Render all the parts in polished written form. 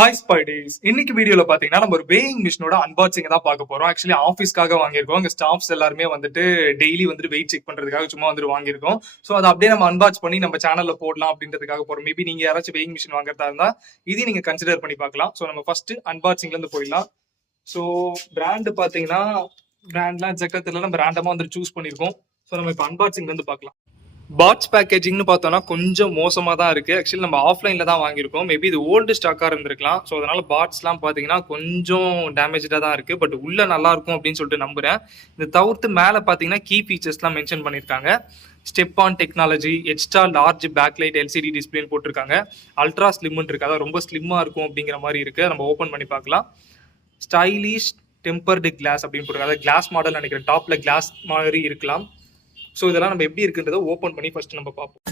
Hi ஸ்பைடேஸ். இன்னைக்கு வீடியோல பாத்தீங்கன்னா நம்ம ஒரு வேயிங் மிஷினோட அன்பாக்சிங் தான் பார்க்க போறோம். ஆக்சுவலி ஆஃபீஸ்க்காக வாங்கியிருக்கோம். இங்க ஸ்டாஃப்ஸ் எல்லாருமே வந்துட்டு டெய்லி வந்துட்டு வெயிட் செக் பண்றதுக்காக சும்மா வந்துட்டு வாங்கியிருக்கோம். ஸோ அதை அப்படியே நம்ம அன்பாக்ஸ் பண்ணி நம்ம சேனல்ல போடலாம் அப்படின்றதுக்காக போறோம். மேபி நீங்க யாராச்சும் வேயிங் மிஷின் வாங்குறதா இருந்தா இதையும் நீங்க கன்சிடர் பண்ணி பார்க்கலாம். ஸோ நம்ம ஃபர்ஸ்ட் அன்பாக்சிங்ல இருந்து போயிடலாம். ஸோ பிராண்ட் பாத்தீங்கன்னா பிராண்ட்லாம் ஜக்கத்துல நம்ம ரேண்டமா வந்துட்டு சூஸ் பண்ணிருக்கோம். ஸோ நம்ம இப்போ அன்பாக்சிங்ல இருந்து பார்க்கலாம். பாட்ச் பேக்கேஜிங்னு பார்த்தோம்னா கொஞ்சம் மோசமாக தான் இருக்குது. ஆக்சுவலி நம்ம ஆஃப்லைனில் தான் வாங்கியிருக்கோம். மேபி இது ஓல்டு ஸ்டாக்காக இருந்திருக்கலாம். ஸோ அதனால் பாட்ஸ்லாம் பார்த்தீங்கன்னா கொஞ்சம் டேமேஜாக தான் இருக்குது. பட் உள்ளே நல்லாயிருக்கும் அப்படின்னு சொல்லிட்டு நம்புகிறேன். இதை தவிர்த்து மேலே பார்த்தீங்கன்னா கீ ஃபீச்சர்ஸ்லாம் மென்ஷன் பண்ணியிருக்காங்க. Step on technology, extra large backlight LCD டிஸ்பிளேன்னு போட்டிருக்காங்க. அல்ட்ரா ஸ்லிம்னு இருக்குது, அதாவது ரொம்ப ஸ்லிம்மாக இருக்கும் அப்படிங்கிற மாதிரி இருக்குது. நம்ம ஓப்பன் பண்ணி பார்க்கலாம். ஸ்டைலிஷ் டெம்பர்டு கிளாஸ் அப்படின்னு போட்டிருக்காங்க. அதாவது கிளாஸ் மாடல் நினைக்கிறேன், டாப்பில் கிளாஸ் மாதிரி இருக்கலாம். ஸோ இதெல்லாம் நம்ம எப்படி இருக்குன்றதை ஓப்பன் பண்ணி ஃபர்ஸ்ட் நம்ம பார்ப்போம்.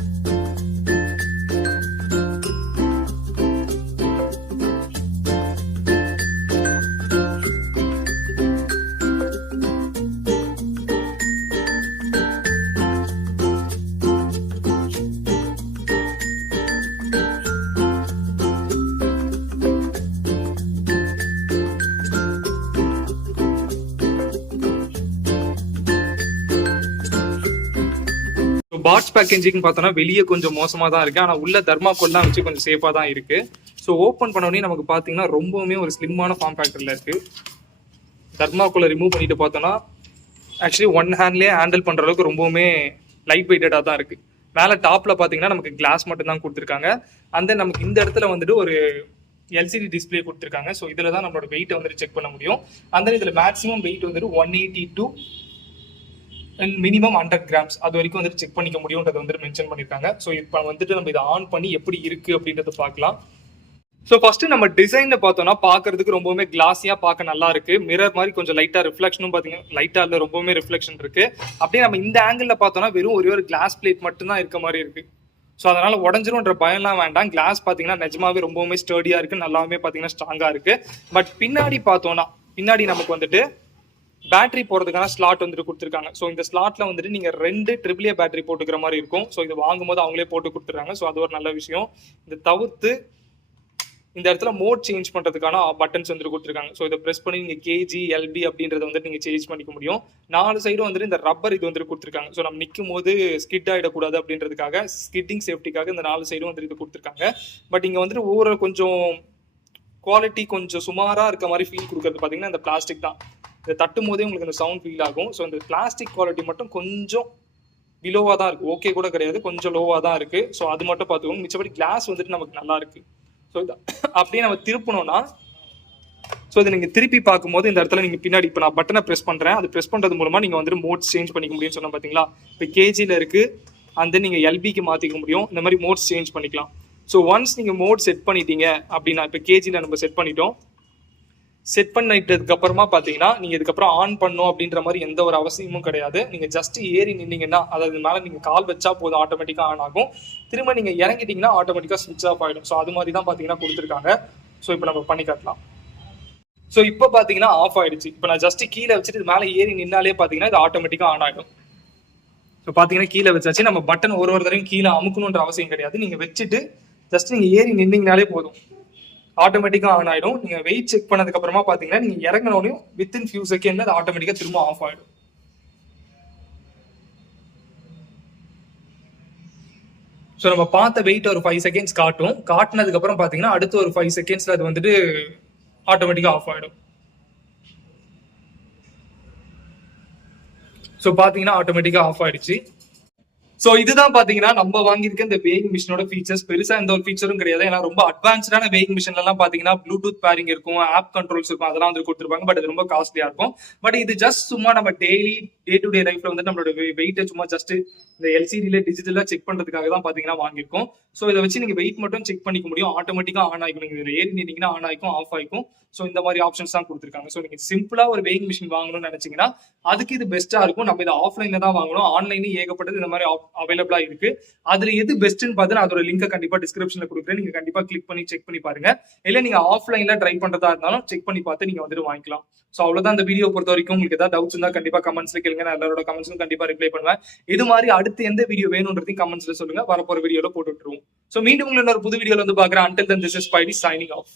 பாட்ச் பேக்கேஜிங் பார்த்தோன்னா வெளியே கொஞ்சம் மோசமாக தான் இருக்குது. ஆனால் உள்ள தர்மாக்கோல்லாம் வச்சு கொஞ்சம் சேஃபாக தான் இருக்குது. ஸோ ஓப்பன் பண்ணோடனே நமக்கு பார்த்தீங்கன்னா ரொம்பவுமே ஒரு ஸ்லிம்மான ஃபார்ம் ஃபேக்டரில் இருக்குது. தர்மாக்கோலை ரிமூவ் பண்ணிட்டு பார்த்தோன்னா ஆக்சுவலி ஒன் ஹேண்ட்லேயே ஹேண்டில் பண்ணுற அளவுக்கு ரொம்பவுமே லைட் வெயிட்டடாக தான் இருக்குது. மேலே டாப்பில் பார்த்தீங்கன்னா நமக்கு கிளாஸ் மட்டும் தான் கொடுத்துருக்காங்க. அந்த நமக்கு இந்த இடத்துல வந்துட்டு ஒரு எல்சிடி டிஸ்பிளே கொடுத்துருக்காங்க. ஸோ இதில் தான் நம்மளோட வெயிட்டை வந்துட்டு செக் பண்ண முடியும். அந்த இதில் மேக்ஸிமம் வெயிட் வந்துட்டு 180 to மினிமம் 100 கிராம்ஸ் அது வரைக்கும் வந்துட்டு செக் பண்ணிக்க முடியும்ன்றதை வந்துட்டு மென்ஷன் பண்ணியிருக்காங்க. ஸோ இப்போ வந்துட்டு நம்ம இதை ஆன் பண்ணி எப்படி இருக்கு அப்படின்றத பார்க்கலாம். ஸோ ஃபர்ஸ்ட் நம்ம டிசைன்ல பார்த்தோம்னா பார்க்கறதுக்கு ரொம்பவுமே கிளாஸியா பார்க்க நல்லா இருக்கு. மிரர் மாதிரி கொஞ்சம் லைட்டா ரிஃப்ளெக்ஷனும் பார்த்தீங்கன்னா லைட்டா இல்லை ரொம்பவுமே ரிஃப்ளெக்ஷன் இருக்கு. அப்படியே நம்ம இந்த ஆங்கிள் பார்த்தோம்னா வெறும் ஒரே ஒரு கிளாஸ் பிளேட் மட்டும் தான் இருக்க மாதிரி இருக்கு. ஸோ அதனால உடஞ்சிரும்ன்ற பயம்லாம் வேண்டாம். கிளாஸ் பார்த்தீங்கன்னா நிஜமாவே ரொம்பவுமே ஸ்டர்டியா இருக்கு, நல்லாவே பார்த்தீங்கன்னா ஸ்ட்ராங்கா இருக்கு. பட் பின்னாடி பார்த்தோம்னா பின்னாடி நமக்கு வந்துட்டு பேட்டரி போறதுக்கான ஸ்லாட் வந்துட்டு கொடுத்துருக்காங்க. ஸோ இந்த ஸ்லாட்ல வந்துட்டு நீங்க 2 AAA பேட்டரி போட்டுக்கிற மாதிரி இருக்கும். ஸோ இது வாங்கும் போது அவங்களே போட்டு கொடுத்துருக்காங்க. ஸோ அது ஒரு நல்ல விஷயம். இதை தவிர்த்து இந்த இடத்துல மோட் சேஞ்ச் பண்றதுக்கான பட்டன்ஸ் வந்துட்டு கொடுத்துருக்காங்க. ஸோ இதை ப்ரெஸ் பண்ணி நீங்க கேஜி எல்பி அப்படின்றத வந்துட்டு நீங்க சேஞ்ச் பண்ணிக்க முடியும். 4 சைடும் வந்துட்டு இந்த ரப்பர் இது வந்துட்டு கொடுத்துருக்காங்க. ஸோ நம்ம நிற்கும் போது ஸ்கிட் ஆகிடக்கூடாது அப்படின்றதுக்காக ஸ்கிட்டிங் சேஃப்டிக்காக இந்த 4 சைடும் வந்துட்டு இது கொடுத்துருக்காங்க. பட் இங்க வந்துட்டு ஒவ்வொரு கொஞ்சம் குவாலிட்டி கொஞ்சம் சுமாராக இருக்க மாதிரி ஃபீல் கொடுக்கறது பார்த்தீங்கன்னா இந்த பிளாஸ்டிக் தான். இதை தட்டும் போதே உங்களுக்கு அந்த சவுண்ட் ஃபீல் ஆகும். ஸோ இந்த பிளாஸ்டிக் குவாலிட்டி மட்டும் கொஞ்சம் பிலோவாக தான் இருக்குது. ஓகே கூட கிடையாது, கொஞ்சம் லோவாக தான் இருக்குது. ஸோ அது மட்டும் பார்த்துக்கோங்க. மிச்சப்படி கிளாஸ் வந்துட்டு நமக்கு நல்லா இருக்கு. ஸோ இதை அப்படியே நம்ம திருப்பணும்னா ஸோ இதை நீங்கள் திருப்பி பார்க்கும்போது இந்த இடத்துல நீங்கள் பின்னாடி இப்போ நான் பட்டனை ப்ரெஸ் பண்ணுறேன். அது ப்ரெஸ் பண்ணுறது மூலமாக நீங்கள் வந்துட்டு மோட்ஸ் சேஞ்ச் பண்ணிக்க முடியும்னு சொன்னால் பார்த்தீங்களா. இப்போ கேஜியில் இருக்குது, அந்த நீங்கள் எல்பிக்கு மாற்றிக்க முடியும். இந்த மாதிரி மோட்ஸ் சேஞ்ச் பண்ணிக்கலாம். ஸோ ஒன்ஸ் நீங்கள் மோட் செட் பண்ணிட்டீங்க அப்படின்னா இப்போ கேஜியில் நம்ம செட் பண்ணிட்டோம். செட் பண்ணிட்டதுக்கு அப்புறமா பார்த்தீங்கன்னா நீங்கள் இதுக்கப்புறம் ஆன் பண்ணும் அப்படின்ற மாதிரி எந்த ஒரு அவசியமும் கிடையாது. நீங்கள் ஜஸ்ட் ஏறி நின்னீங்கன்னா அதாவது மேலே நீங்கள் கால் வச்சா போதும், ஆட்டோமேட்டிக்காக ஆன் ஆகும். திரும்ப நீங்கள் இறங்கிட்டீங்கன்னா ஆட்டோமேட்டிக்காக ஸ்விட்ச் ஆஃப் ஆகிடும். ஸோ அது மாதிரி தான் பார்த்தீங்கன்னா கொடுத்துருக்காங்க. ஸோ இப்போ நம்ம பண்ணி காட்டலாம். ஸோ இப்போ பார்த்தீங்கன்னா ஆஃப் ஆயிடுச்சு. இப்போ நான் ஜஸ்ட் கீழே வச்சுட்டு இது மேலே ஏறி நின்னாலே பார்த்தீங்கன்னா இது ஆட்டோமேட்டிக்காக ஆன் ஆகிடும். ஸோ பார்த்தீங்கன்னா கீழே வச்சாச்சு. நம்ம பட்டன் ஒரு தடவையும் கீழே அமுக்கணுன்ற அவசியம் கிடையாது. நீங்கள் வச்சுட்டு ஜஸ்ட் நீங்கள் ஏறி நின்னீங்கனாலே போதும், ஆட்டோமேட்டிக்காக ஆன் ஆகிடும். நீங்கள் வெயிட் செக் பண்ணதுக்கு அப்புறமா பார்த்தீங்கன்னா நீங்கள் இறங்கினோடையும் வித்தின் ஃபியூ செகண்ட்ல அது ஆட்டோமேட்டிக்காக திரும்ப ஆஃப் ஆகிடும். ஸோ நம்ம பார்த்த வெயிட் ஒரு 5 செகண்ட்ஸ் காட்டும். காட்டினதுக்கு அப்புறம் பார்த்தீங்கன்னா அடுத்து ஒரு 5 செகண்ட்ஸ்ல அது வந்துட்டு ஆட்டோமேட்டிக்காக ஆஃப் ஆகிடும். ஸோ பார்த்தீங்கன்னா ஆட்டோமேட்டிக்காக ஆஃப் ஆயிடுச்சு. ஸோ இதுதான் பாத்தீங்கன்னா நம்ம வாங்கியிருக்க இந்த வேயிங் மிஷினோட ஃபீச்சர்ஸ். பெருசா எந்த ஒரு ஃபீச்சரும் கிடையாது. ஏன்னா ரொம்ப அட்வான்ஸ்டான வேயிங் மிஷின்ல எல்லாம் பாத்தீங்கன்னா ப்ளூடூத் பேரிங் இருக்கும், ஆப் கண்ட்ரோல்ஸ் இருக்கும், அதெல்லாம் வந்து கொடுத்துருப்பாங்க. பட் அது ரொம்ப காஸ்ட்லியா இருக்கும். பட் இது ஜஸ்ட் சும்மா நம்ம டெய்லி டே டு டே லைஃப்ல வந்து நம்மளோட வெயிட்டை சும்மா ஜஸ்ட் இந்த எல்சிடில டிஜிட்டலா செக் பண்றதுக்காக தான் பாத்தீங்கன்னா வாங்கியிருக்கோம். ஸோ இதை வச்சு நீங்க வெயிட் மட்டும் செக் பண்ணிக்க முடியும். ஆட்டோமேட்டிக்கா ஆன் ஆகிக்கும். நீங்க ஏறி நின்னீங்கன்னா ஆன் ஆகிக்கும், ஆஃப் ஆகிக்கும். ஸோ இந்த மாதிரி ஆப்ஷன்ஸ் தான் கொடுத்துருக்காங்க. ஸோ நீங்க சிம்பிளா ஒரு வேயிங் மிஷின் வாங்கணும்னு நினைச்சீங்கன்னா அதுக்கு இது பெஸ்டா இருக்கும். நம்ம இதை ஆஃப்லைன்ல தான் வாங்கணும். ஆன்லைன்லயும் ஏகப்பட்டது இந்த மாதிரி அவைலபிளா இருக்கு. அதுல எது பெஸ்ட்னு பார்த்து நான் அதோட லிங்கை கண்டிப்பா டிஸ்கிரிப்ஷன்ல கொடுக்குறேன். நீங்க கண்டிப்பா கிளிக் பண்ணி செக் பண்ணி பாருங்க. இல்ல நீங்க ஆஃப்லைன்ல ட்ரை பண்றதா இருந்தாலும் செக் பண்ணி பார்த்து நீங்க வந்துட்டு வாங்கிக்கலாம். ஸோ அவ்வளவுதான் இந்த வீடியோ பொறுத்த வரைக்கும். உங்களுக்கு ஏதாவது டவுட்ஸ் இருந்தா கண்டிப்பா கமெண்ட்ஸ்ல கேளுங்க. நான் எல்லாரோட கமெண்ட்ஸும் கண்டிப்பா ரிப்ளை பண்ணுவேன். இது மாதிரி அடுத்து எந்த வீடியோ வேணும்ன்றதையும் கமெண்ட்ஸ்ல சொல்லுங்க. வரப்போற வீடியோல போட்டு விட்டுருவோம். ஸோ மீண்டும் உங்களை ஒரு புது வீடியோல வந்து பாக்குறேன். Until then, this is Spidey signing off.